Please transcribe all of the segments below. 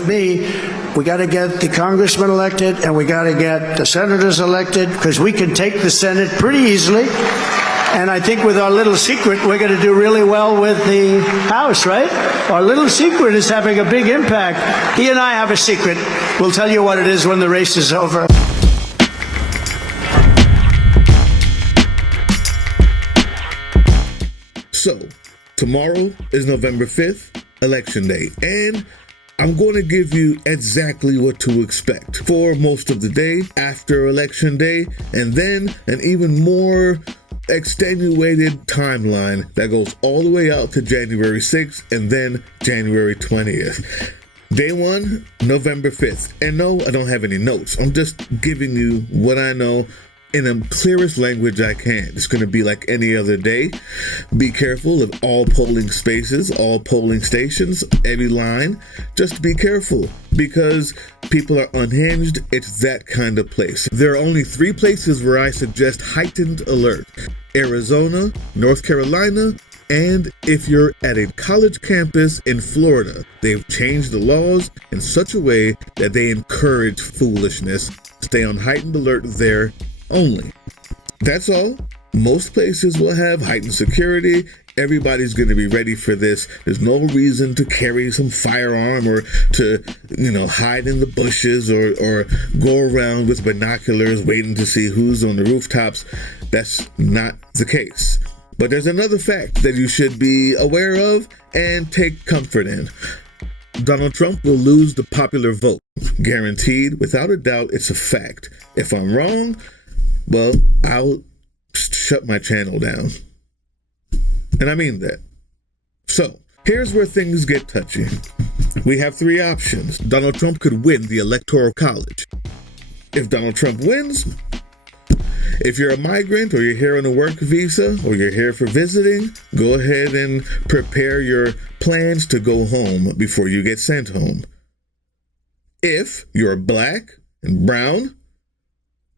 with me, we got to get the congressmen elected and we got to get the senators elected, because we can take the Senate pretty easily. And I think with our little secret, we're going to do really well with the House, right? Our little secret is having a big impact. He and I have a secret. We'll tell you what it is when the race is over. So, tomorrow is November 5th, Election Day, and I'm going to give you exactly what to expect for most of the day after Election Day, and then an even more extenuated timeline that goes all the way out to January 6th and then January 20th. Day one, November 5th. And no, I don't have any notes. I'm just giving you what I know in the clearest language I can. It's going to be like any other day. Be careful of all polling spaces, all polling stations, every line. Just be careful, because people are unhinged. It's that kind of place. There are only 3 places where I suggest heightened alert: Arizona, North Carolina, and if you're at a college campus in Florida. They've changed the laws in such a way that they encourage foolishness. Stay on heightened alert there only. That's all. Most places will have heightened security. Everybody's going to be ready for this. There's no reason to carry some firearm or to, hide in the bushes or go around with binoculars waiting to see who's on the rooftops. That's not the case. But there's another fact that you should be aware of and take comfort in. Donald Trump will lose the popular vote. Guaranteed, without a doubt, it's a fact. If I'm wrong, well, I'll shut my channel down. And I mean that. So, here's where things get touchy. We have 3 options. Donald Trump could win the Electoral College. If Donald Trump wins, if you're a migrant or you're here on a work visa or you're here for visiting, go ahead and prepare your plans to go home before you get sent home. If you're black and brown,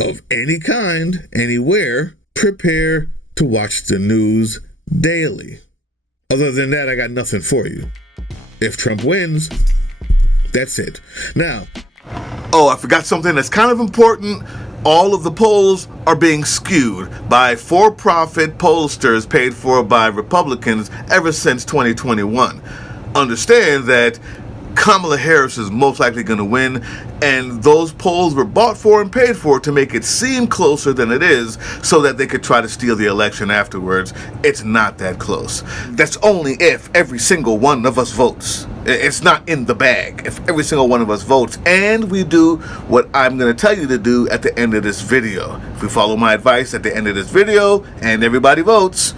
of any kind, anywhere, prepare to watch the news daily. Other than that, I got nothing for you. If Trump wins, that's it. Now, I forgot something that's kind of important. All of the polls are being skewed by for-profit pollsters paid for by Republicans ever since 2021. Understand that Kamala Harris is most likely going to win, and those polls were bought for and paid for to make it seem closer than it is so that they could try to steal the election afterwards. It's not that close. That's only if every single one of us votes. It's not in the bag. If every single one of us votes, and we do what I'm going to tell you to do at the end of this video. If we follow my advice at the end of this video and everybody votes,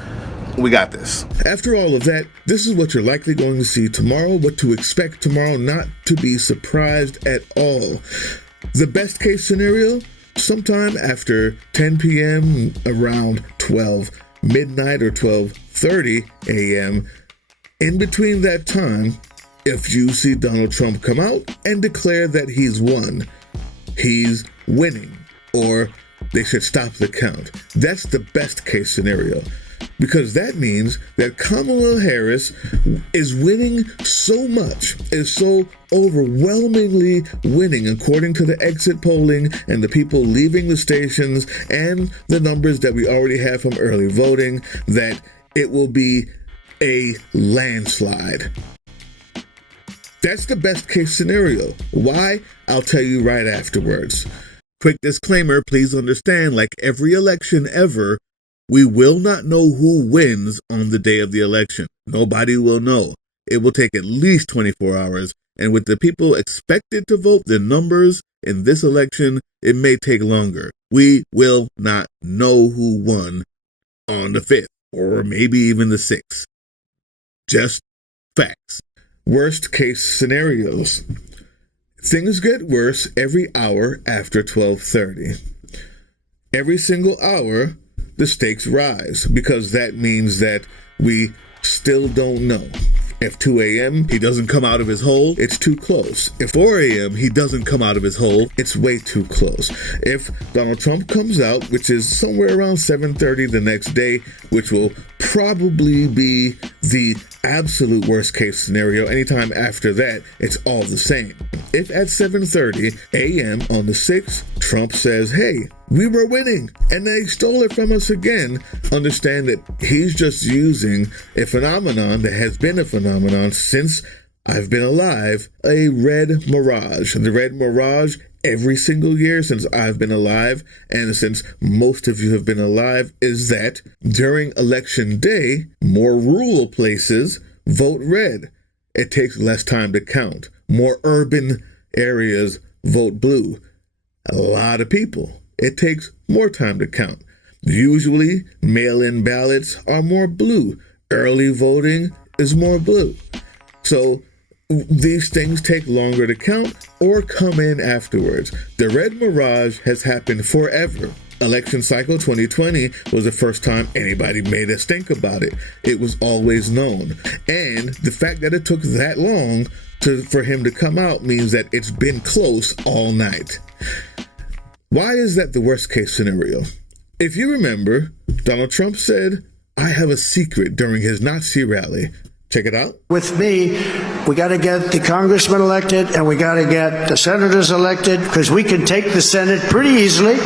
we got this. After all of that, this is what you're likely going to see tomorrow, what to expect tomorrow, not to be surprised at all. The best case scenario, sometime after 10 p.m., around 12 midnight or 12:30 a.m., in between that time, if you see Donald Trump come out and declare that he's won, he's winning, or they should stop the count. That's the best case scenario. Because that means that Kamala Harris is winning so much, is so overwhelmingly winning according to the exit polling and the people leaving the stations and the numbers that we already have from early voting, that it will be a landslide. That's the best case scenario. Why? I'll tell you right afterwards. Quick disclaimer, please understand, like every election ever, we will not know who wins on the day of the election. Nobody will know. It will take at least 24 hours. And with the people expected to vote, the numbers in this election, it may take longer. We will not know who won on the 5th, or maybe even the 6th. Just facts. Worst case scenarios. Things get worse every hour after 12:30. Every single hour, the stakes rise, because that means that we still don't know. If 2 a.m. he doesn't come out of his hole, it's too close. If 4 a.m. he doesn't come out of his hole, it's way too close. If Donald Trump comes out, which is somewhere around 7:30 the next day, which will probably be the absolute worst case scenario, anytime after that, it's all the same. If at 7:30 a.m. on the 6th, Trump says, hey, we were winning, and they stole it from us again, understand that he's just using a phenomenon that has been a phenomenon since I've been alive, a red mirage. The red mirage every single year since I've been alive, and since most of you have been alive, is that during election day, more rural places vote red. It takes less time to count. More urban areas vote blue. A lot of people. It takes more time to count. Usually, mail-in ballots are more blue. Early voting is more blue. So these things take longer to count or come in afterwards. The red mirage has happened forever. Election cycle 2020 was the first time anybody made us think about it. It was always known. And the fact that it took that long for him to come out means that it's been close all night. Why is that the worst case scenario? If you remember, Donald Trump said, I have a secret during his Nazi rally. Check it out. With me, we got to get the congressmen elected and we got to get the senators elected, because we can take the Senate pretty easily.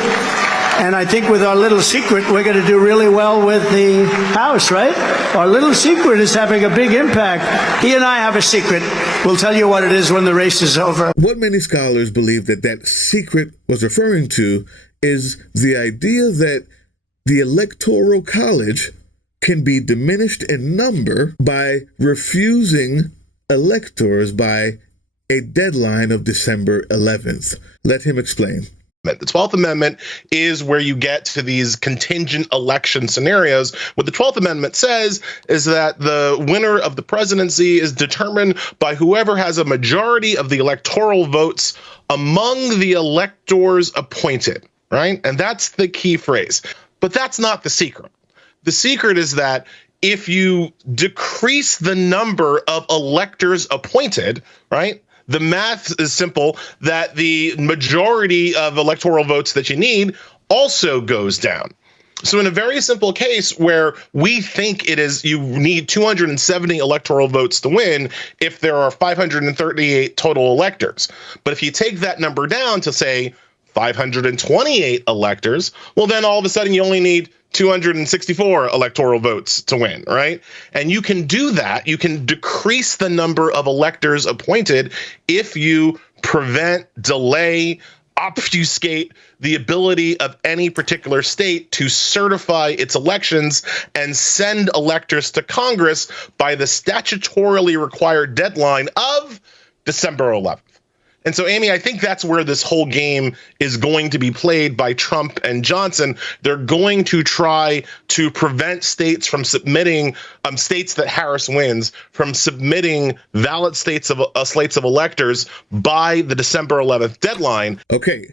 And I think with our little secret, we're going to do really well with the House, right? Our little secret is having a big impact. He and I have a secret. We'll tell you what it is when the race is over. What many scholars believe that secret was referring to is the idea that the Electoral College can be diminished in number by refusing electors by a deadline of December 11th. Let him explain. The 12th Amendment is where you get to these contingent election scenarios. What the 12th Amendment says is that the winner of the presidency is determined by whoever has a majority of the electoral votes among the electors appointed, right? And that's the key phrase. But that's not the secret. The secret is that if you decrease the number of electors appointed, right? The math is simple, that the majority of electoral votes that you need also goes down. So in a very simple case where we think it is you need 270 electoral votes to win if there are 538 total electors. But if you take that number down to, say, 528 electors, well, then all of a sudden you only need 264 electoral votes to win, right? And you can do that. You can decrease the number of electors appointed if you prevent, delay, obfuscate the ability of any particular state to certify its elections and send electors to Congress by the statutorily required deadline of December 11th. And so, Amy, I think that's where this whole game is going to be played by Trump and Johnson. They're going to try to prevent states from submitting, states that Harris wins, from submitting valid slates of electors by the December 11th deadline. Okay,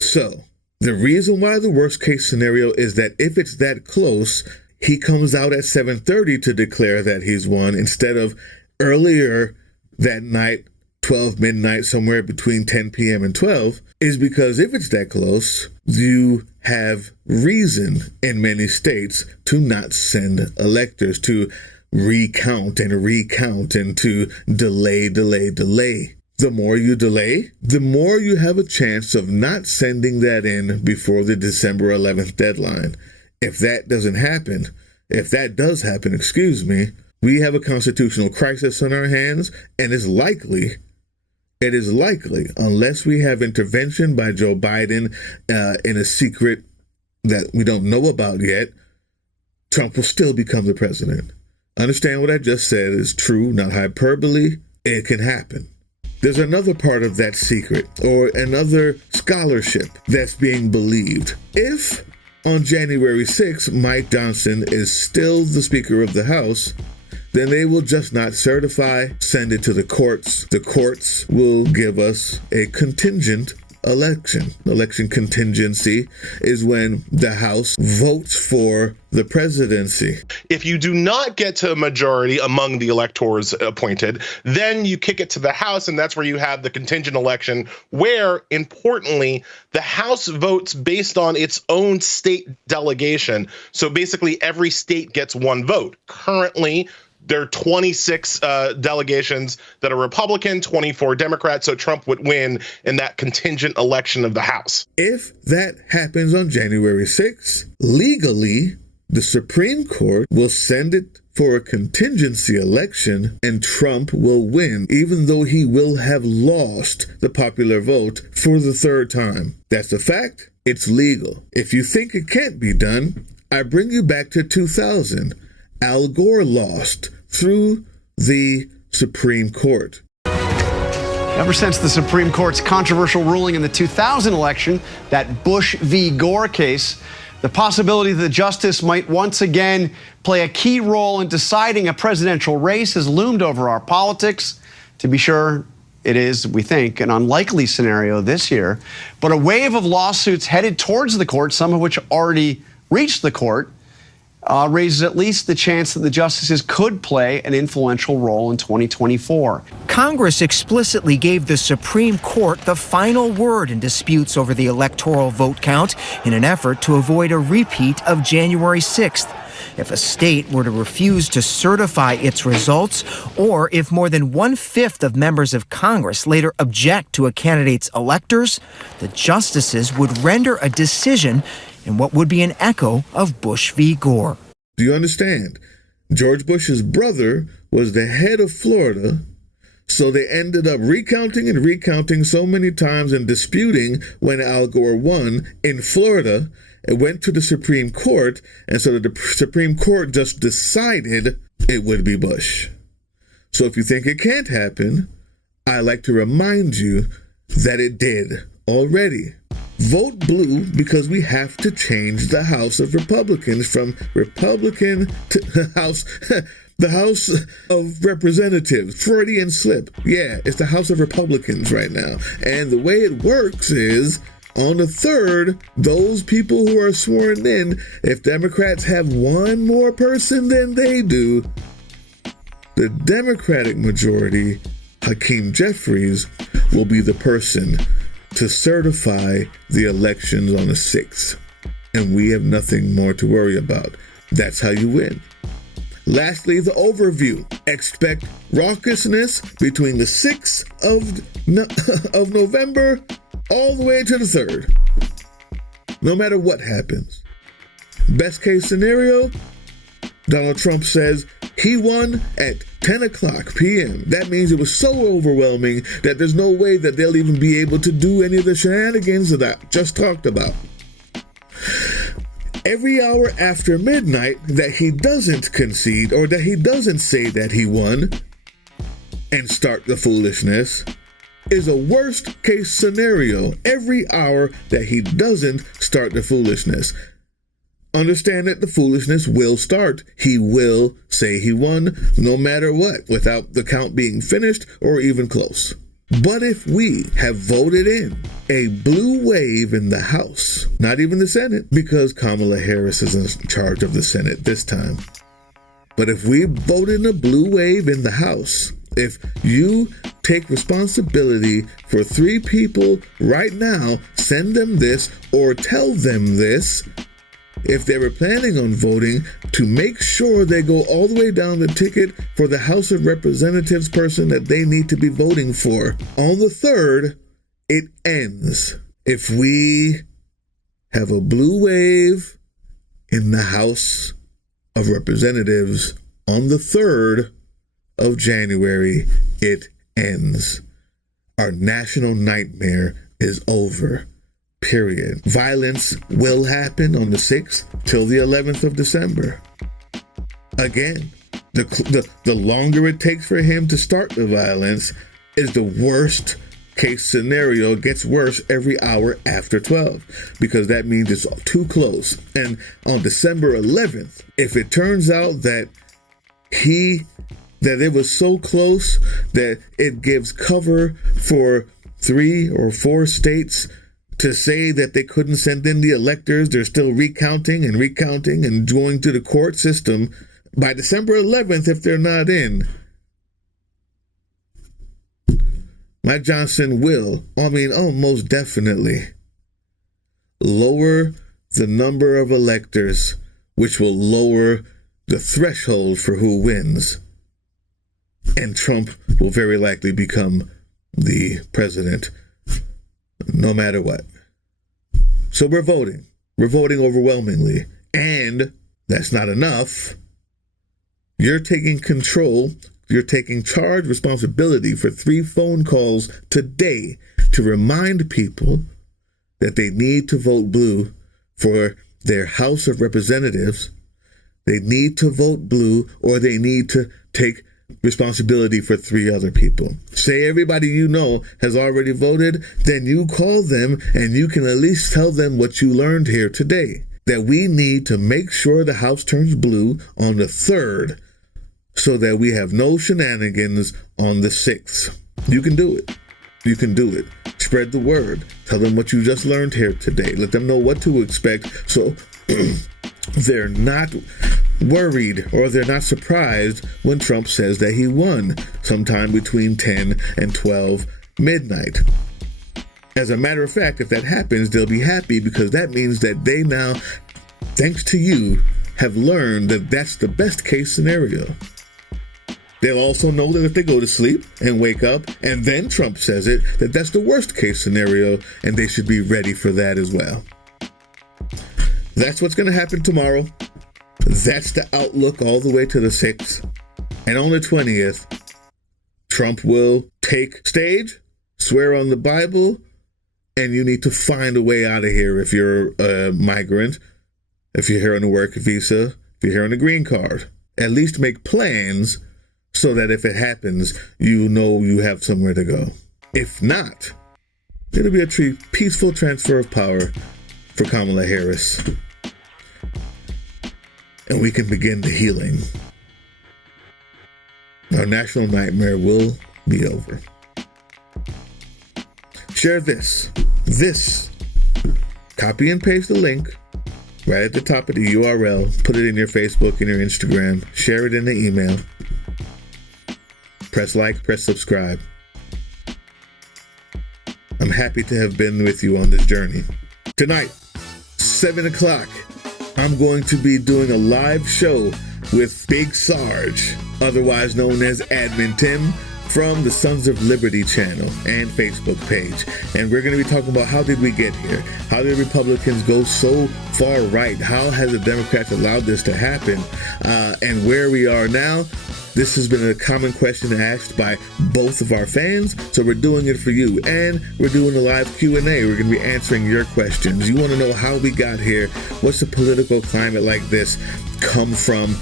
so the reason why the worst case scenario is that if it's that close, he comes out at 7:30 to declare that he's won instead of earlier that night, 12 midnight, somewhere between 10 p.m. and 12, is because if it's that close, you have reason in many states to not send electors, to recount and to delay. The more you delay, the more you have a chance of not sending that in before the December 11th deadline. If that does happen, we have a constitutional crisis on our hands, and it is likely, unless we have intervention by Joe Biden in a secret that we don't know about yet, Trump will still become the president. Understand what I just said is true, not hyperbole. It can happen. There's another part of that secret, or another scholarship that's being believed. If on January 6th, Mike Johnson is still the Speaker of the House, then they will just not certify, send it to the courts. The courts will give us a contingent election. Election contingency is when the House votes for the presidency. If you do not get to a majority among the electors appointed, then you kick it to the House, and that's where you have the contingent election, where, importantly, the House votes based on its own state delegation. So basically, every state gets one vote. Currently, there are 26 delegations that are Republican, 24 Democrat, so Trump would win in that contingent election of the House. If that happens on January 6th, legally, the Supreme Court will send it for a contingency election and Trump will win, even though he will have lost the popular vote for the third time. That's a fact. It's legal. If you think it can't be done, I bring you back to 2000. Al Gore lost through the Supreme Court. Ever since the Supreme Court's controversial ruling in the 2000 election, that Bush v. Gore case, the possibility that the justice might once again play a key role in deciding a presidential race has loomed over our politics. To be sure, it is, we think, an unlikely scenario this year. But a wave of lawsuits headed towards the court, some of which already reached the court, raises at least the chance that the justices could play an influential role in 2024. Congress explicitly gave the Supreme Court the final word in disputes over the electoral vote count in an effort to avoid a repeat of January 6th. If a state were to refuse to certify its results, or if more than 1/5 of members of Congress later object to a candidate's electors, the justices would render a decision in what would be an echo of Bush v. Gore. Do you understand? George Bush's brother was the head of Florida, so they ended up recounting and recounting so many times and disputing when Al Gore won in Florida. It went to the Supreme Court, and so the Supreme Court just decided it would be Bush. So if you think it can't happen, I like to remind you that it did already. Vote blue because we have to change the House of Republicans from Republican to the House of Representatives. Freudian slip. Yeah, it's the House of Republicans right now. And the way it works is, on the 3rd, those people who are sworn in, if Democrats have one more person than they do, the Democratic majority, Hakeem Jeffries, will be the person to certify the elections on the 6th. And we have nothing more to worry about. That's how you win. Lastly, the overview. Expect raucousness between the 6th of November all the way to the 3rd. No matter what happens. Best case scenario, Donald Trump says he won at 10 o'clock p.m. That means it was so overwhelming that there's no way that they'll even be able to do any of the shenanigans that I just talked about. Every hour after midnight that he doesn't concede or that he doesn't say that he won and start the foolishness is a worst case scenario. Every hour that he doesn't start the foolishness. Understand that the foolishness will start. He will say he won no matter what, without the count being finished or even close. But if we have voted in a blue wave in the House, not even the Senate, because Kamala Harris is in charge of the Senate this time. But if we vote in a blue wave in the House, if you take responsibility for 3 people right now, send them this or tell them this, if they were planning on voting, to make sure they go all the way down the ticket for the House of Representatives person that they need to be voting for. On the 3rd, it ends. If we have a blue wave in the House of Representatives on the 3rd of January, it ends. Our national nightmare is over. Period. Violence will happen on the 6th till the 11th of December. Again, the longer it takes for him to start the violence is the worst case scenario. It gets worse every hour after 12 because that means it's too close. And on December 11th, if it turns out that it was so close that it gives cover for 3 or 4 states to say that they couldn't send in the electors, they're still recounting and going to the court system. By December 11th, if they're not in, Mike Johnson will, most definitely, lower the number of electors, which will lower the threshold for who wins and Trump will very likely become the president no matter what. So we're voting. We're voting overwhelmingly. And that's not enough. You're taking control. You're taking charge, responsibility for 3 phone calls today to remind people that they need to vote blue for their House of Representatives. They need to vote blue, or they need to take responsibility for 3 other people. Say everybody you know has already voted, then you call them and you can at least tell them what you learned here today. That we need to make sure the House turns blue on the 3rd so that we have no shenanigans on the 6th. You can do it. You can do it. Spread the word. Tell them what you just learned here today. Let them know what to expect so they're not worried or they're not surprised when Trump says that he won sometime between 10 and 12 midnight. As a matter of fact, if that happens, they'll be happy because that means that they now, thanks to you, have learned that that's the best case scenario. They'll also know that if they go to sleep and wake up and then Trump says it, that that's the worst case scenario, and they should be ready for that as well. That's what's going to happen tomorrow. That's the outlook all the way to the 6th. And on the 20th, Trump will take stage, swear on the Bible, and you need to find a way out of here if you're a migrant, if you're here on a work visa, if you're here on a green card. At least make plans so that if it happens, you know you have somewhere to go. If not, it'll be a peaceful transfer of power for Kamala Harris. And we can begin the healing. Our national nightmare will be over. Share this. Copy and paste the link right at the top of the URL. Put it in your Facebook and your Instagram. Share it in the email. Press like, press subscribe. I'm happy to have been with you on this journey. Tonight, 7 o'clock, I'm going to be doing a live show with Big Sarge, otherwise known as Admin Tim, from the Sons of Liberty channel and Facebook page. And we're going to be talking about how did we get here? How did Republicans go so far right? How has the Democrats allowed this to happen? And where we are now. This has been a common question asked by both of our fans, so we're doing it for you. And we're doing a live Q&A. We're going to be answering your questions. You want to know how we got here? What's the political climate like this come from?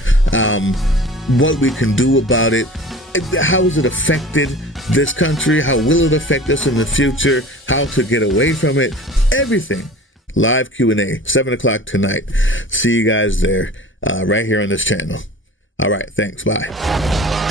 What we can do about it? How has it affected this country? How will it affect us in the future? How to get away from it? Everything. Live Q&A, 7 o'clock tonight. See you guys there, right here on this channel. All right, thanks. Bye.